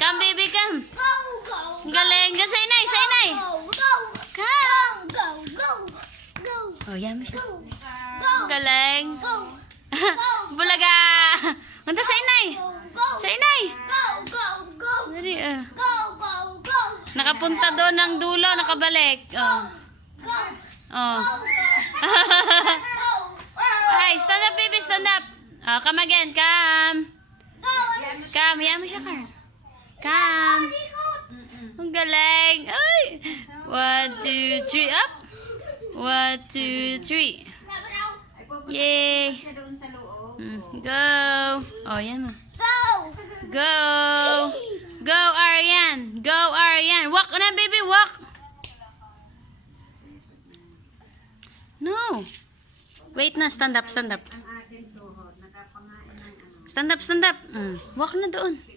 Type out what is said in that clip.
Come, baby, come. Galing ka sa inay, sa inay. Come. Oh, yummy siya. Galing. Bulaga. Punta sa inay. Sa inay. Dali, nakapunta doon ng dulo, nakabalik. Oh. Oh. Ay, stand up, baby, stand up. Oh, come again, come. Come, yaman siya, Carl. Come. Ang galing. Ay. 1, 2, 3, up. 1, 2, 3. Yay. Go. Oh, yan mo. Go. Go, Arian. Go, Arian. Walk na, baby, walk. No. Wait na, stand up, stand up. Stand up, stand up. Walk na doon.